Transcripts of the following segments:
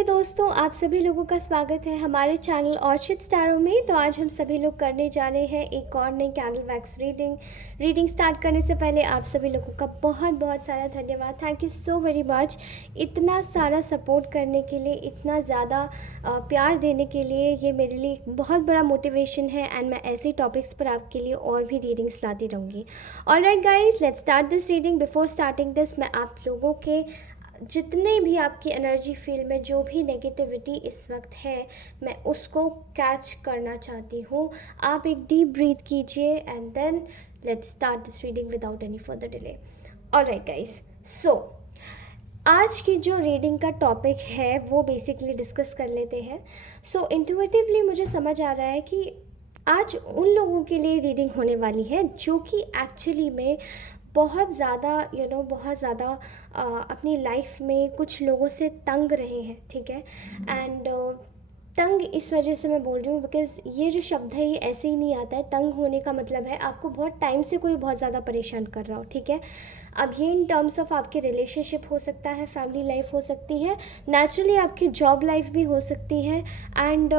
नमस्ते दोस्तों, आप सभी लोगों का स्वागत है हमारे चैनल ऑर्चिड स्टारों में। तो आज हम सभी लोग करने जा रहे हैं एक और नई कैंडल वैक्स रीडिंग स्टार्ट करने से पहले आप सभी लोगों का बहुत बहुत सारा धन्यवाद। Thank you so very much इतना सारा सपोर्ट करने के लिए, इतना ज़्यादा प्यार देने के लिए। ये मेरे लिए एक बहुत बड़ा मोटिवेशन है एंड मैं ऐसे टॉपिक्स पर आपके लिए और भी रीडिंग्स लाती रहूँगी। Alright guys, let's start this reading. Before starting this, मैं आप लोगों के जितने भी आपकी एनर्जी फील्ड में जो भी नेगेटिविटी इस वक्त है, मैं उसको कैच करना चाहती हूँ। आप एक डीप ब्रीथ कीजिए and then let's start this reading without any further delay. Alright guys, so आज की जो रीडिंग का टॉपिक है वो बेसिकली डिस्कस कर लेते हैं। सो इंट्यूटिवली मुझे समझ आ रहा है कि आज उन लोगों के लिए रीडिंग होने वाली है जो कि एक्चुअली में बहुत ज़्यादा बहुत ज़्यादा अपनी लाइफ में कुछ लोगों से तंग रहे हैं, ठीक है। एंड तंग इस वजह से मैं बोल रही हूँ बिकॉज़ ये जो शब्द है ये ऐसे ही नहीं आता है। तंग होने का मतलब है आपको बहुत टाइम से कोई बहुत ज़्यादा परेशान कर रहा हो, ठीक है। अब ये इन टर्म्स ऑफ आपके रिलेशनशिप हो सकता है, फैमिली लाइफ हो सकती है, नेचुरली आपकी जॉब लाइफ भी हो सकती है, एंड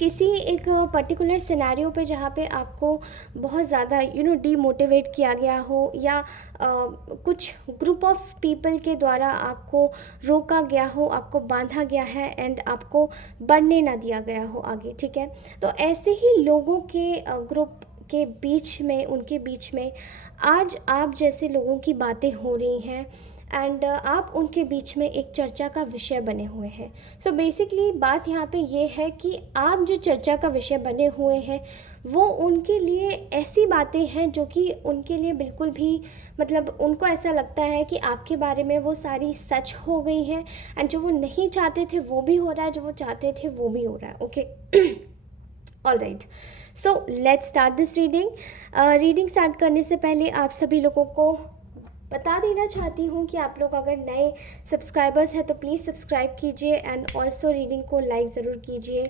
किसी एक पर्टिकुलर सिनेरियो पे जहाँ पे आपको बहुत ज़्यादा डीमोटिवेट किया गया हो, या कुछ ग्रुप ऑफ पीपल के द्वारा आपको रोका गया हो, आपको बांधा गया है एंड आपको बढ़ने ना दिया गया हो आगे, ठीक है। तो ऐसे ही लोगों के ग्रुप के बीच में, उनके बीच में आज आप जैसे लोगों की बातें हो रही हैं एंड आप उनके बीच में एक चर्चा का विषय बने हुए हैं। सो बेसिकली बात यहाँ पे ये है कि आप जो चर्चा का विषय बने हुए हैं वो उनके लिए ऐसी बातें हैं जो कि उनके लिए बिल्कुल भी, मतलब उनको ऐसा लगता है कि आपके बारे में वो सारी सच हो गई हैं एंड जो वो नहीं चाहते थे वो भी हो रहा है, जो वो चाहते थे वो भी हो रहा है। Okay, all right, so let's start this reading. Reading start करने से पहले आप सभी लोगों को बता देना चाहती हूँ कि आप लोग अगर नए सब्सक्राइबर्स हैं तो प्लीज़ सब्सक्राइब कीजिए एंड ऑल्सो रीडिंग को लाइक ज़रूर कीजिए,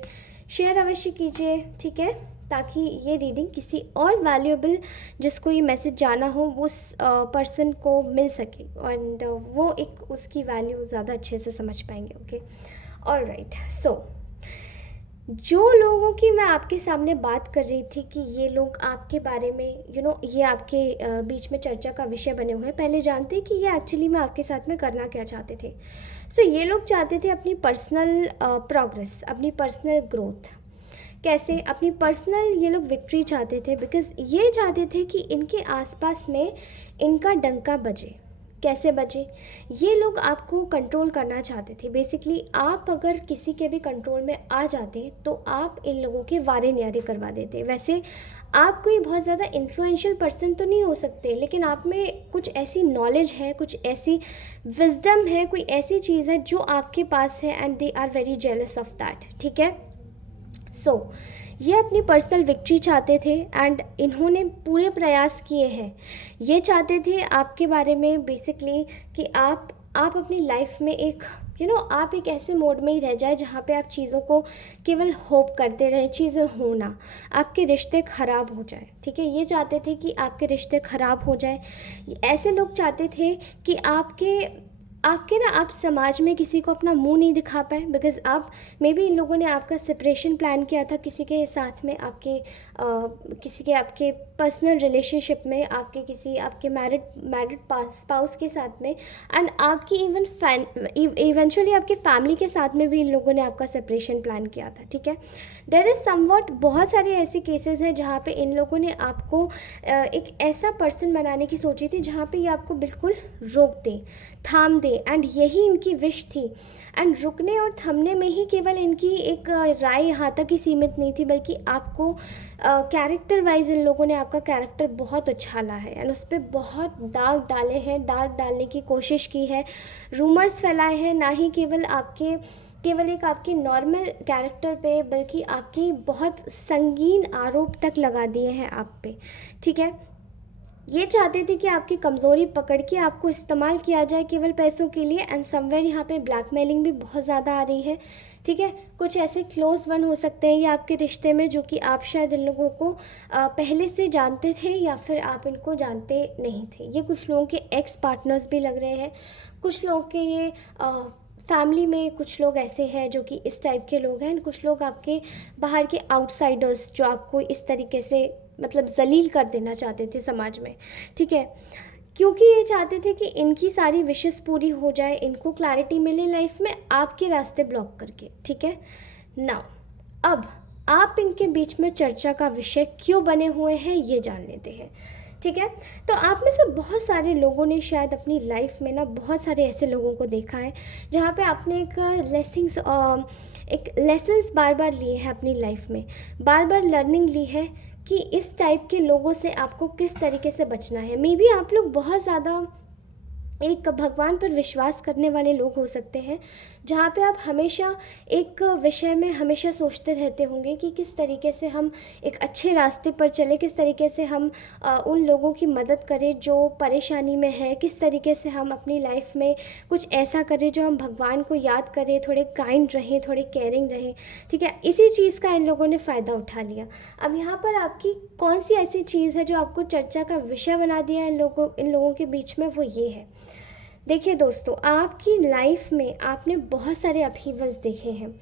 शेयर अवश्य कीजिए, ठीक है, ताकि ये रीडिंग किसी और वैल्यूएबल जिसको ये मैसेज जाना हो उस पर्सन को मिल सके एंड वो एक उसकी वैल्यू ज़्यादा अच्छे से समझ पाएंगे। ओके, ऑलराइट, सो जो लोगों की मैं आपके सामने बात कर रही थी कि ये लोग आपके बारे में ये आपके बीच में चर्चा का विषय बने हुए हैं, पहले जानते हैं कि ये एक्चुअली में आपके साथ में करना क्या चाहते थे। सो ये लोग चाहते थे अपनी पर्सनल प्रोग्रेस, अपनी पर्सनल ग्रोथ। कैसे? अपनी पर्सनल ये लोग विक्ट्री चाहते थे, बिकॉज़ ये चाहते थे कि इनके आसपास में इनका डंका बजे। कैसे बजे? ये लोग आपको कंट्रोल करना चाहते थे। बेसिकली आप अगर किसी के भी कंट्रोल में आ जाते तो आप इन लोगों के वारे न्यारे करवा देते। वैसे आप कोई बहुत ज़्यादा इन्फ्लुएंशियल पर्सन तो नहीं हो सकते, लेकिन आप में कुछ ऐसी नॉलेज है, कुछ ऐसी विजडम है, कोई ऐसी चीज़ है जो आपके पास है and they are very jealous of that, ठीक है। सो ये अपनी पर्सनल विक्ट्री चाहते थे एंड इन्होंने पूरे प्रयास किए हैं। ये चाहते थे आपके बारे में बेसिकली कि आप अपनी लाइफ में एक आप एक ऐसे मोड में ही रह जाए जहाँ पे आप चीज़ों को केवल होप करते रहें, चीज़ें हो ना, आपके रिश्ते ख़राब हो जाए, ठीक है। ये चाहते थे कि आपके रिश्ते ख़राब हो जाए। ऐसे लोग चाहते थे कि आपके ना आप समाज में किसी को अपना मुंह नहीं दिखा पाए, बिकॉज़ आप मे बी इन लोगों ने आपका सेपरेशन प्लान किया था किसी के साथ में, किसी के आपके पर्सनल रिलेशनशिप में, आपके मैरिड स्पाउस के साथ में, एंड आपकी इवेंचुअली आपके फैमिली के साथ में भी इन लोगों ने आपका सेपरेशन प्लान किया था, ठीक है। देयर इज़ समवॉट बहुत सारे ऐसे केसेस हैं जहाँ पे इन लोगों ने आपको एक ऐसा पर्सन बनाने की सोची थी जहाँ पे ये आपको बिल्कुल रोक दें, थाम दे, एंड यही इनकी विश थी। एंड रुकने और थमने में ही केवल इनकी एक राय यहाँ तक ही सीमित नहीं थी, बल्कि आपको कैरेक्टर वाइज इन लोगों ने आपका कैरेक्टर बहुत उछाला है एंड उस पर बहुत दाग डाले हैं, दाग डालने की कोशिश की है, रूमर्स फैलाए हैं, ना ही केवल एक आपके नॉर्मल कैरेक्टर पे, बल्कि आपकी बहुत संगीन आरोप तक लगा दिए हैं आप पे, ठीक है। ये चाहते थे कि आपकी कमज़ोरी पकड़ के आपको इस्तेमाल किया जाए केवल पैसों के लिए, एंड समवेयर यहाँ पे ब्लैकमेलिंग भी बहुत ज़्यादा आ रही है, ठीक है। कुछ ऐसे क्लोज वन हो सकते हैं ये आपके रिश्ते में जो कि आप शायद इन लोगों को पहले से जानते थे या फिर आप इनको जानते नहीं थे। ये कुछ लोगों के एक्स पार्टनर्स भी लग रहे हैं, कुछ लोगों के ये फैमिली में कुछ लोग ऐसे हैं जो कि इस टाइप के लोग हैं, कुछ लोग आपके बाहर के आउटसाइडर्स जो आपको इस तरीके से मतलब ज़लील कर देना चाहते थे समाज में, ठीक है? क्योंकि ये चाहते थे कि इनकी सारी विशेस पूरी हो जाए, इनको क्लैरिटी मिले लाइफ में आपके रास्ते ब्लॉक करके, ठीक है? नाउ अब आप इनके बीच में चर्चा का विषय क्यों बने हुए हैं ये जान लेते हैं, ठीक है? तो आप में से बहुत सारे लोगों ने शायद अपनी लाइफ में ना बहुत सारे ऐसे लोगों को देखा है जहाँ पे आपने एक लेसन्स बार बार लिए हैं अपनी लाइफ में, बार बार लर्निंग ली है कि इस टाइप के लोगों से आपको किस तरीके से बचना है। मे बी आप लोग बहुत ज़्यादा एक भगवान पर विश्वास करने वाले लोग हो सकते हैं, जहाँ पे आप हमेशा एक विषय में हमेशा सोचते रहते होंगे कि किस तरीके से हम एक अच्छे रास्ते पर चले, किस तरीके से हम उन लोगों की मदद करें जो परेशानी में है, किस तरीके से हम अपनी लाइफ में कुछ ऐसा करें जो हम भगवान को याद करें, थोड़े काइंड रहें, थोड़े केयरिंग रहें, ठीक है? इसी चीज़ का इन लोगों ने फ़ायदा उठा लिया। अब यहाँ पर आपकी कौन सी ऐसी चीज़ है जो आपको चर्चा का विषय बना दिया इन लोगों के बीच में, वो ये है। देखिए दोस्तों, आपकी लाइफ में आपने बहुत सारे अपहीवल्स देखे हैं।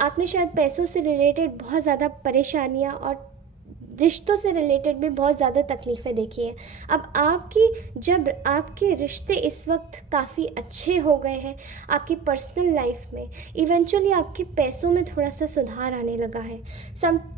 आपने शायद पैसों से रिलेटेड बहुत ज़्यादा परेशानियाँ और रिश्तों से रिलेटेड भी बहुत ज़्यादा तकलीफ़ें देखी हैं। अब जब आपके रिश्ते इस वक्त काफ़ी अच्छे हो गए हैं, आपकी पर्सनल लाइफ में इवेंचुअली आपके पैसों में थोड़ा सा सुधार आने लगा है।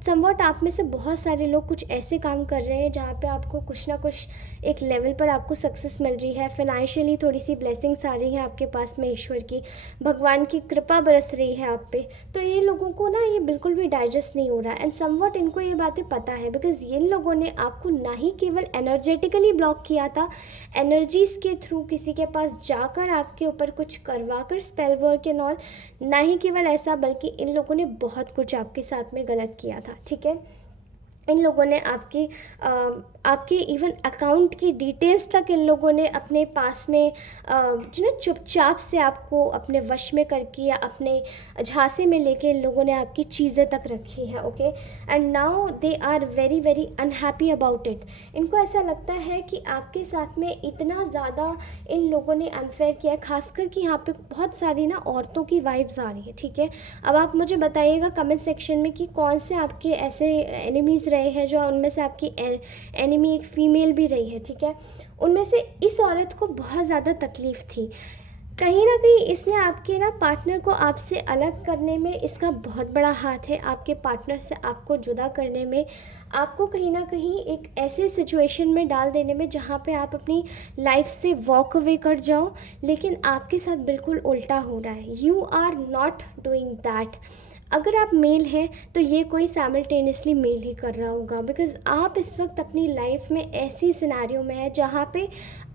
समवॉट आप में से बहुत सारे लोग कुछ ऐसे काम कर रहे हैं जहाँ पे आपको कुछ ना कुछ एक लेवल पर आपको सक्सेस मिल रही है, फाइनेंशियली थोड़ी सी ब्लेसिंग्स आ रही हैं आपके पास में, ईश्वर की, भगवान की कृपा बरस रही है आप पे। तो ये लोगों को ना ये बिल्कुल भी डाइजेस्ट नहीं हो रहा है, एंड समवॉट इनको ये बातें पता है, बिकॉज इन लोगों ने आपको ना ही केवल एनर्जेटिकली ब्लॉक किया था, एनर्जीज के थ्रू किसी के पास जाकर आपके ऊपर कुछ करवा कर स्पेल वर्क एंड ऑल, ना ही केवल ऐसा बल्कि इन लोगों ने बहुत कुछ आपके साथ में गलत किया था, ठीक है? इन लोगों ने आपके इवन अकाउंट की डिटेल्स तक इन लोगों ने अपने पास में जो ना चुपचाप से आपको अपने वश में करके या अपने झांसे में लेके इन लोगों ने आपकी चीज़ें तक रखी हैं, okay? And now they are very very unhappy about it. इनको ऐसा लगता है कि आपके साथ में इतना ज़्यादा इन लोगों ने अनफेयर किया है, खासकर कि यहाँ पे बहुत सारी ना औरतों की वाइब्स आ रही है, ठीक है? अब आप मुझे बताइएगा कमेंट सेक्शन में कि कौन से आपके ऐसे एनिमीज़ रहे हैं, जो उनमें से आपकी एनिमी एक फ़ीमेल भी रही है, ठीक है? उनमें से इस औरत को बहुत ज़्यादा तकलीफ़ थी, कहीं ना कहीं इसने आपके ना पार्टनर को आपसे अलग करने में इसका बहुत बड़ा हाथ है, आपके पार्टनर से आपको जुदा करने में, आपको कहीं ना कहीं एक ऐसे सिचुएशन में डाल देने में जहाँ पे आप अपनी लाइफ से वॉक अवे कर जाओ, लेकिन आपके साथ बिल्कुल उल्टा हो रहा है। You are not doing that. अगर आप मेल हैं तो ये कोई साइमल्टेनियसली मेल ही कर रहा होगा, बिकॉज़ आप इस वक्त अपनी लाइफ में ऐसी सिनेरियो में है जहाँ पे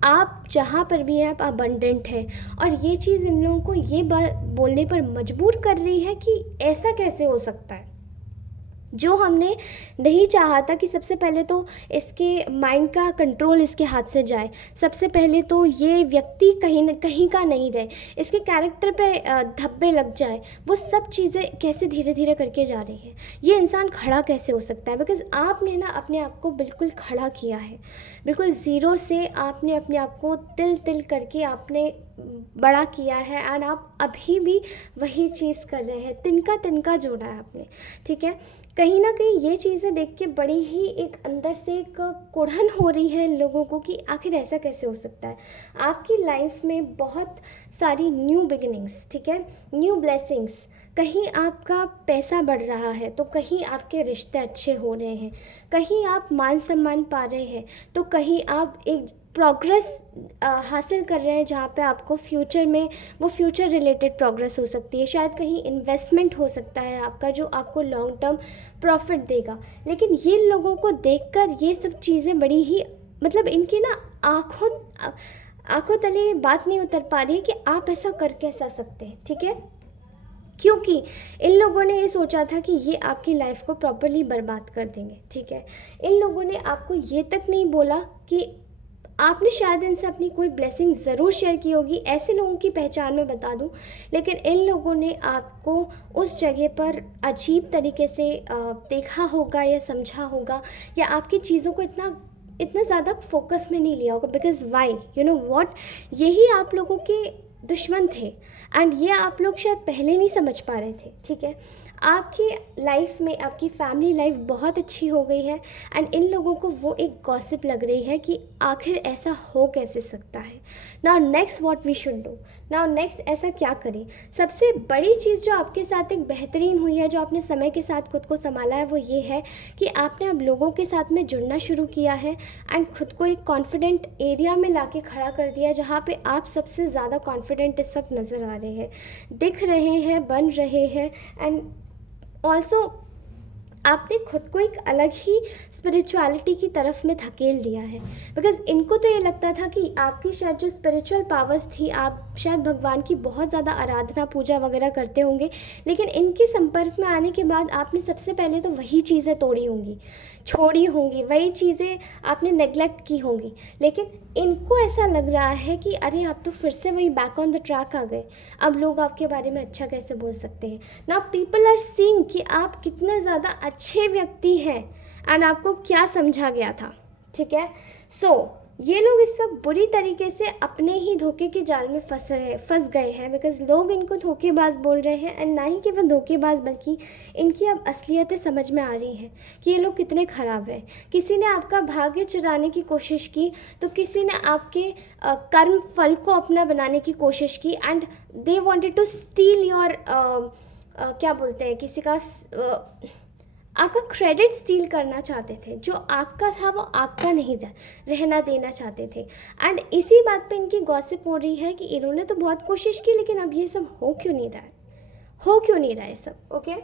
आप जहाँ पर भी हैं आप अबंडेंट हैं, और ये चीज़ इन लोगों को ये बात बोलने पर मजबूर कर रही है कि ऐसा कैसे हो सकता है। जो हमने नहीं चाहा था कि सबसे पहले तो इसके माइंड का कंट्रोल इसके हाथ से जाए, सबसे पहले तो ये व्यक्ति कहीं न कहीं का नहीं रहे, इसके कैरेक्टर पे धब्बे लग जाए, वो सब चीज़ें कैसे धीरे धीरे करके जा रही हैं। ये इंसान खड़ा कैसे हो सकता है, बिकॉज़ आपने ना अपने आप को बिल्कुल खड़ा किया है, बिल्कुल ज़ीरो से आपने अपने आप को तिल तिल करके आपने बड़ा किया है, एंड आप अभी भी वही चीज़ कर रहे हैं, तिनका तिनका जोड़ा है आपने, ठीक है? कहीं ना कहीं ये चीज़ें देख के बड़ी ही एक अंदर से एक कुढ़न हो रही है इन लोगों को कि आखिर ऐसा कैसे हो सकता है। आपकी लाइफ में बहुत सारी न्यू बिगिनिंग्स, ठीक है, न्यू ब्लेसिंग्स, कहीं आपका पैसा बढ़ रहा है तो कहीं आपके रिश्ते अच्छे हो रहे हैं, कहीं आप मान सम्मान पा रहे हैं, तो कहीं आप एक प्रोग्रेस हासिल कर रहे हैं जहाँ पे आपको फ्यूचर में वो फ्यूचर रिलेटेड प्रोग्रेस हो सकती है, शायद कहीं इन्वेस्टमेंट हो सकता है आपका जो आपको लॉन्ग टर्म प्रॉफिट देगा। लेकिन ये लोगों को देखकर ये सब चीज़ें बड़ी ही मतलब इनकी ना आंखों तले बात नहीं उतर पा रही है कि आप ऐसा कर कैसा सकते हैं, ठीक है? क्योंकि इन लोगों ने ये सोचा था कि ये आपकी लाइफ को प्रॉपरली बर्बाद कर देंगे, ठीक है? इन लोगों ने आपको ये तक नहीं बोला कि आपने शायद इनसे अपनी कोई ब्लेसिंग ज़रूर शेयर की होगी, ऐसे लोगों की पहचान मैं बता दूं, लेकिन इन लोगों ने आपको उस जगह पर अजीब तरीके से देखा होगा या समझा होगा, या आपकी चीज़ों को इतना ज़्यादा फोकस में नहीं लिया होगा, because why, you know what, यही आप लोगों के दुश्मन थे। एंड ये आप लोग शायद पहले नहीं समझ पा रहे थे, ठीक है। आपकी लाइफ में आपकी फैमिली लाइफ बहुत अच्छी हो गई है एंड इन लोगों को वो एक गॉसिप लग रही है कि आखिर ऐसा हो कैसे सकता है। Now next what we should do, now next ऐसा क्या करें। सबसे बड़ी चीज़ जो आपके साथ एक बेहतरीन हुई है, जो आपने समय के साथ खुद को संभाला है, वो ये है कि आपने अब लोगों के साथ में जुड़ना शुरू किया है एंड खुद को एक कॉन्फिडेंट एरिया में लाके खड़ा कर दिया है, जहाँ पे आप सबसे ज़्यादा कॉन्फिडेंट इस वक्त नज़र आ रहे हैं, दिख रहे हैं, बन रहे हैं। एंड ऑल्सो आपने खुद को एक अलग ही स्पिरिचुअलिटी की तरफ में धकेल दिया है। बिकॉज़ इनको तो ये लगता था कि आपकी शायद जो स्पिरिचुअल पावर्स थी, आप शायद भगवान की बहुत ज़्यादा आराधना पूजा वगैरह करते होंगे, लेकिन इनके संपर्क में आने के बाद आपने सबसे पहले तो वही चीज़ें तोड़ी होंगी, छोड़ी होंगी, वही चीज़ें आपने नेग्लेक्ट की होंगी। लेकिन इनको ऐसा लग रहा है कि अरे आप तो फिर से वही बैक ऑन द ट्रैक आ गए, अब लोग आपके बारे में अच्छा कैसे बोल सकते हैं। नाउ पीपल आर सीइंग कि आप कितने ज़्यादा अच्छे व्यक्ति हैं एंड आपको क्या समझा गया था, ठीक है। सो ये लोग इस वक्त बुरी तरीके से अपने ही धोखे के जाल में फंस गए हैं। बिकॉज़ लोग इनको धोखेबाज बोल रहे हैं एंड ना ही केवल धोखेबाज बल्कि इनकी अब असलियतें समझ में आ रही हैं कि ये लोग कितने ख़राब हैं। किसी ने आपका भाग्य चुराने की कोशिश की तो किसी ने आपके कर्म फल को अपना बनाने की कोशिश की and they wanted to steal your क्या बोलते हैं, किसी का आपका क्रेडिट स्टील करना चाहते थे। जो आपका था वो आपका नहीं रहना देना चाहते थे। एंड इसी बात पे इनकी गॉसिप हो रही है कि इन्होंने तो बहुत कोशिश की लेकिन अब ये सब हो क्यों नहीं रहा है, हो क्यों नहीं रहा है सब। ओके,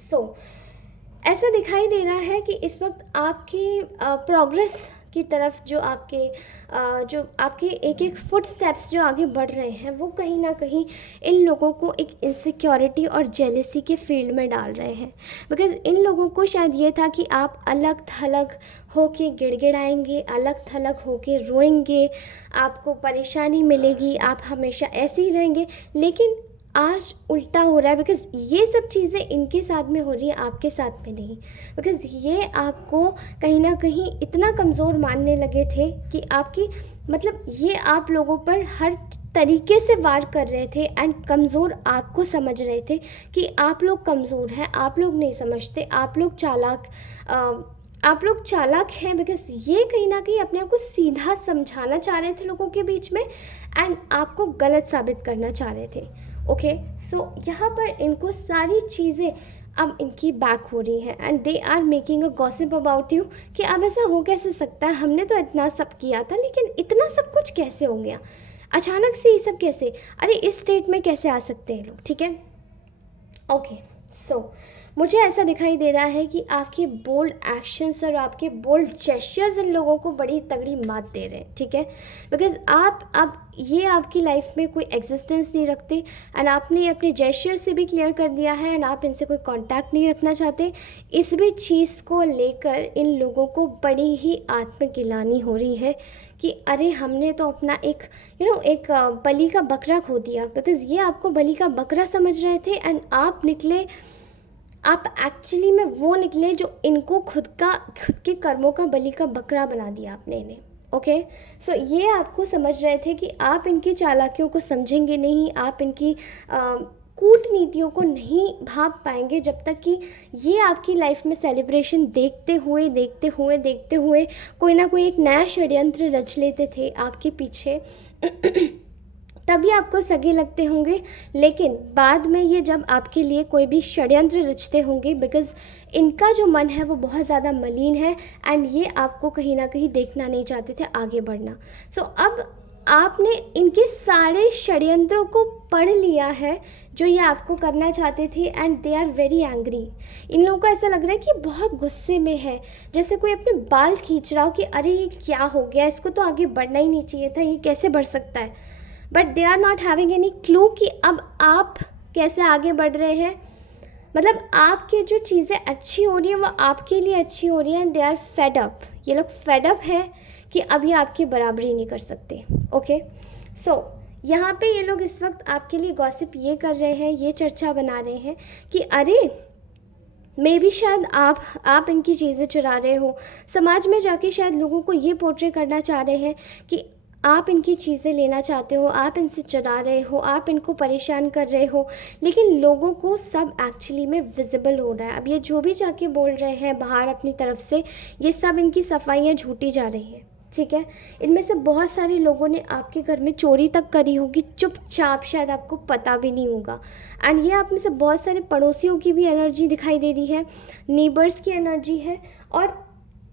सो ऐसा दिखाई दे रहा है कि इस वक्त आपके प्रोग्रेस की तरफ जो आपके एक एक फुट स्टेप्स जो आगे बढ़ रहे हैं, वो कहीं ना कहीं इन लोगों को एक इनसिक्योरिटी और जेलसी के फील्ड में डाल रहे हैं। बिकॉज़ इन लोगों को शायद ये था कि आप अलग थलग होके गिड़गिड़ाएंगे, अलग थलग होके रोएंगे, आपको परेशानी मिलेगी, आप हमेशा ऐसे ही रहेंगे। लेकिन आज उल्टा हो रहा है। बिकॉज़ ये सब चीज़ें इनके साथ में हो रही है, आपके साथ में नहीं। बिकॉज़ ये आपको कहीं ना कहीं इतना कमज़ोर मानने लगे थे कि आपकी मतलब ये आप लोगों पर हर तरीके से वार कर रहे थे एंड कमज़ोर आपको समझ रहे थे कि आप लोग कमज़ोर हैं, आप लोग नहीं समझते, आप लोग चालाक हैं। बिकॉज़ ये कहीं ना कहीं अपने आप को सीधा समझाना चाह रहे थे लोगों के बीच में एंड आपको गलत साबित करना चाह रहे थे। ओके, सो यहाँ पर इनको सारी चीज़ें अब इनकी बैक हो रही हैं and they are making a gossip about you कि अब ऐसा हो कैसे सकता है, हमने तो इतना सब किया था लेकिन इतना सब कुछ कैसे हो गया, अचानक से ये सब कैसे, अरे इस स्टेट में कैसे आ सकते हैं लोग, ठीक है। ओके, सो मुझे ऐसा दिखाई दे रहा है कि आपके बोल्ड एक्शंस और आपके बोल्ड जेस्चर्स इन लोगों को बड़ी तगड़ी मात दे रहे हैं, ठीक है। बिकॉज़ आप अब ये आपकी लाइफ में कोई एग्जिस्टेंस नहीं रखते एंड आपने अपने जेस्चर से भी क्लियर कर दिया है एंड आप इनसे कोई कांटेक्ट नहीं रखना चाहते। इस भी चीज़ को लेकर इन लोगों को बड़ी ही आत्मगिलानी हो रही है कि अरे हमने तो अपना एक एक बलि का बकरा खो दिया। बिकॉज़ ये आपको बलि का बकरा समझ रहे थे एंड आप एक्चुअली में वो निकले जो इनको खुद के कर्मों का बलि का बकरा बना दिया आपने इन्हें। ओके, सो ये आपको समझ रहे थे कि आप इनकी चालाकियों को समझेंगे नहीं, आप इनकी कूटनीतियों को नहीं भाप पाएंगे जब तक कि ये आपकी लाइफ में सेलिब्रेशन देखते हुए कोई ना कोई एक नया षड्यंत्र रच लेते थे आपके पीछे। तभी आपको सगे लगते होंगे, लेकिन बाद में ये जब आपके लिए कोई भी षड्यंत्र रचते होंगे, बिकॉज़ इनका जो मन है वो बहुत ज़्यादा मलिन है एंड ये आपको कहीं ना कहीं देखना नहीं चाहते थे आगे बढ़ना। सो अब आपने इनके सारे षड्यंत्रों को पढ़ लिया है जो ये आपको करना चाहते थे and they are very angry. इन लोगों को ऐसा लग रहा है कि बहुत गुस्से में है, जैसे कोई अपने बाल खींच रहा हो कि अरे ये क्या हो गया, इसको तो आगे बढ़ना ही नहीं चाहिए था, ये कैसे बढ़ सकता है। But they are not having any clue कि अब आप कैसे आगे बढ़ रहे हैं। मतलब आपकी जो चीज़ें अच्छी हो रही है वो आपके लिए अच्छी हो रही है and they are fed up. ये लोग फेड अप है कि अब ये आपकी बराबरी नहीं कर सकते। ओके, सो यहाँ पे ये लोग इस वक्त आपके लिए गॉसिप ये कर रहे हैं, ये चर्चा बना रहे हैं कि अरे मे बी शायद आप इनकी चीज़ें चुरा रहे हो। समाज में जाके शायद लोगों को ये पोर्ट्रे करना चाह रहे हैं कि आप इनकी चीज़ें लेना चाहते हो, आप इनसे चुरा रहे हो, आप इनको परेशान कर रहे हो, लेकिन लोगों को सब एक्चुअली में विजिबल हो रहा है। अब ये जो भी जाके बोल रहे हैं बाहर अपनी तरफ से, ये सब इनकी सफाइयाँ झूठी जा रही हैं, ठीक है। इनमें से बहुत सारे लोगों ने आपके घर में चोरी तक करी होगी चुपचाप, शायद आपको पता भी नहीं होगा। एंड ये आप में से बहुत सारे पड़ोसियों की भी एनर्जी दिखाई दे रही है, नेबर्स की एनर्जी है, और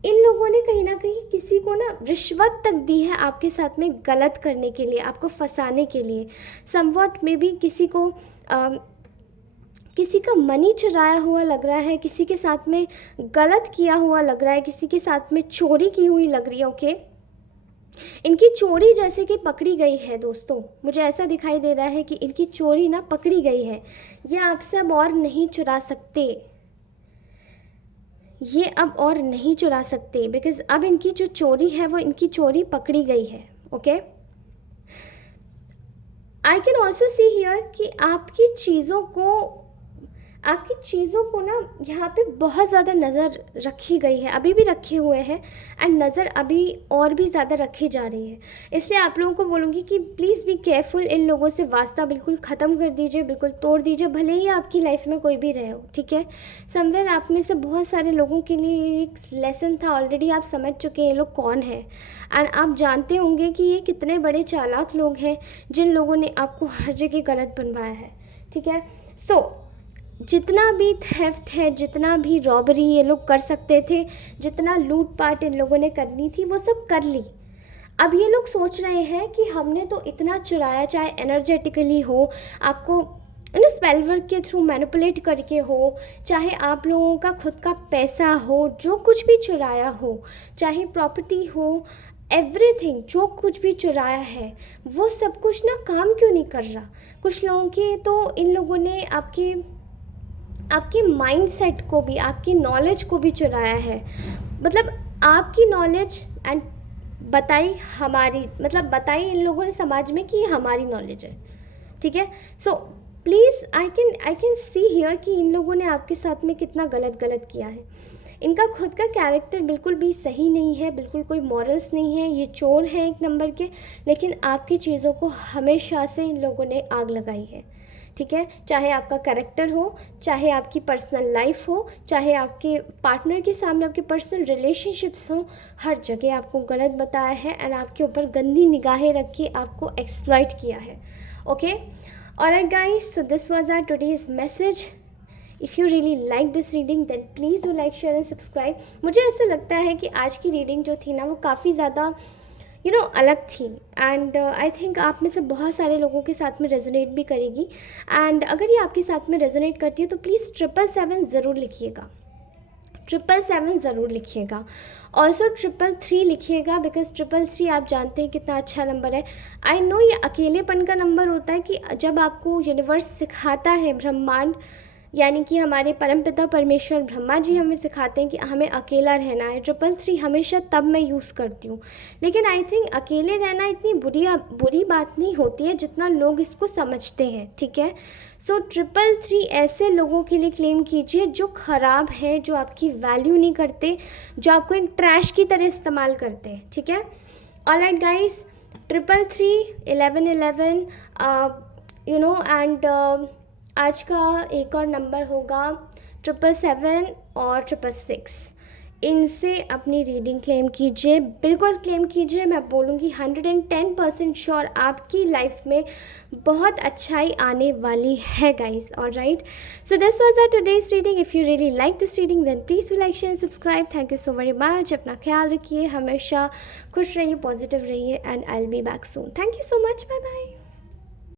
इन लोगों ने कहीं ना कहीं किसी को ना रिश्वत तक दी है आपके साथ में गलत करने के लिए, आपको फंसाने के लिए। समवॉट में भी किसी को किसी का मनी चुराया हुआ लग रहा है, किसी के साथ में गलत किया हुआ लग रहा है, किसी के साथ में चोरी की हुई लग रही है। ओके, इनकी चोरी जैसे कि पकड़ी गई है दोस्तों, मुझे ऐसा दिखाई दे रहा है कि इनकी चोरी ना पकड़ी गई है। ये आपसे अब और नहीं चुरा सकते, ये अब और नहीं चुरा सकते, बिकॉज अब इनकी जो चोरी है वो इनकी चोरी पकड़ी गई है। Okay, I can also see here कि आपकी चीज़ों को ना यहाँ पे बहुत ज़्यादा नज़र रखी गई है, अभी भी रखे हुए हैं, एंड नज़र अभी और भी ज़्यादा रखी जा रही है। इसलिए आप लोगों को बोलूँगी कि प्लीज़ बी केयरफुल, इन लोगों से वास्ता बिल्कुल ख़त्म कर दीजिए, बिल्कुल तोड़ दीजिए, भले ही आपकी लाइफ में कोई भी रहे हो, ठीक है। समवेयर आप में से बहुत सारे लोगों के लिए एक लेसन था, ऑलरेडी आप समझ चुके हैं ये लोग कौन है, एंड आप जानते होंगे कि ये कितने बड़े चालाक लोग हैं जिन लोगों ने आपको हर जगह गलत बनवाया है, ठीक है। सो जितना भी थेफ्ट है, जितना भी रॉबरी ये लोग कर सकते थे, जितना लूटपाट इन लोगों ने करनी थी, वो सब कर ली। अब ये लोग सोच रहे हैं कि हमने तो इतना चुराया, चाहे एनर्जेटिकली हो, आपको स्पेल वर्क के थ्रू मैनिपुलेट करके हो, चाहे आप लोगों का खुद का पैसा हो, जो कुछ भी चुराया हो, चाहे प्रॉपर्टी हो, एवरीथिंग जो कुछ भी चुराया है, वो सब कुछ ना काम क्यों नहीं कर रहा। कुछ लोगों के तो इन लोगों ने आपके माइंडसेट को भी, आपकी नॉलेज को भी चुराया है। मतलब आपकी नॉलेज एंड बताई इन लोगों ने समाज में कि ये हमारी नॉलेज है, ठीक है। So please I can see here कि इन लोगों ने आपके साथ में कितना गलत किया है। इनका खुद का कैरेक्टर बिल्कुल भी सही नहीं है, बिल्कुल कोई मॉरल्स नहीं है, ये चोर हैं एक नंबर के, लेकिन आपकी चीज़ों को हमेशा से इन लोगों ने आग लगाई है, ठीक है। चाहे आपका कैरेक्टर हो, चाहे आपकी पर्सनल लाइफ हो, चाहे आपके पार्टनर के सामने आपके पर्सनल रिलेशनशिप्स हो, हर जगह आपको गलत बताया है एंड आपके ऊपर गंदी निगाहें रख के आपको एक्सप्लॉइट किया है। Okay, alright guys, so this was our today's message. If you really like this reading then please do like, share and subscribe. मुझे ऐसा लगता है कि आज की रीडिंग जो थी ना वो काफ़ी ज़्यादा अलग थी, एंड आई थिंक आप में से बहुत सारे लोगों के साथ में रेजोनेट भी करेगी। एंड अगर ये आपके साथ में रेजोनेट करती है तो प्लीज़ 777 ज़रूर लिखिएगा, 777 ज़रूर लिखिएगा। ऑल्सो 333 लिखिएगा, बिकॉज 333 आप जानते हैं कितना अच्छा नंबर है। आई नो ये अकेलेपन का नंबर होता है कि जब आपको यूनिवर्स सिखाता है, ब्रह्मांड यानी कि हमारे परमपिता परमेश्वर ब्रह्मा जी हमें सिखाते हैं कि हमें अकेला रहना है। 333 हमेशा तब मैं यूज़ करती हूँ, लेकिन आई थिंक अकेले रहना इतनी बुरी बात नहीं होती है जितना लोग इसको समझते हैं, ठीक है। सो 333 ऐसे लोगों के लिए क्लेम कीजिए जो ख़राब हैं, जो आपकी वैल्यू नहीं करते, जो आपको एक ट्रैश की तरह इस्तेमाल करते हैं, ठीक है। ऑलराइट गाइस, 333 1111 एंड आज का एक और नंबर होगा 777 और 666। इनसे अपनी रीडिंग क्लेम कीजिए, बिल्कुल क्लेम कीजिए। मैं बोलूँगी 110% श्योर आपकी लाइफ में बहुत अच्छाई आने वाली है guys. Alright, so this was our today's reading. If you really like this reading then please do like, share, subscribe. Thank you so very much. अपना ख्याल रखिए, हमेशा खुश रहिए, पॉजिटिव रहिए, and I will be back soon. Thank you so much, bye bye.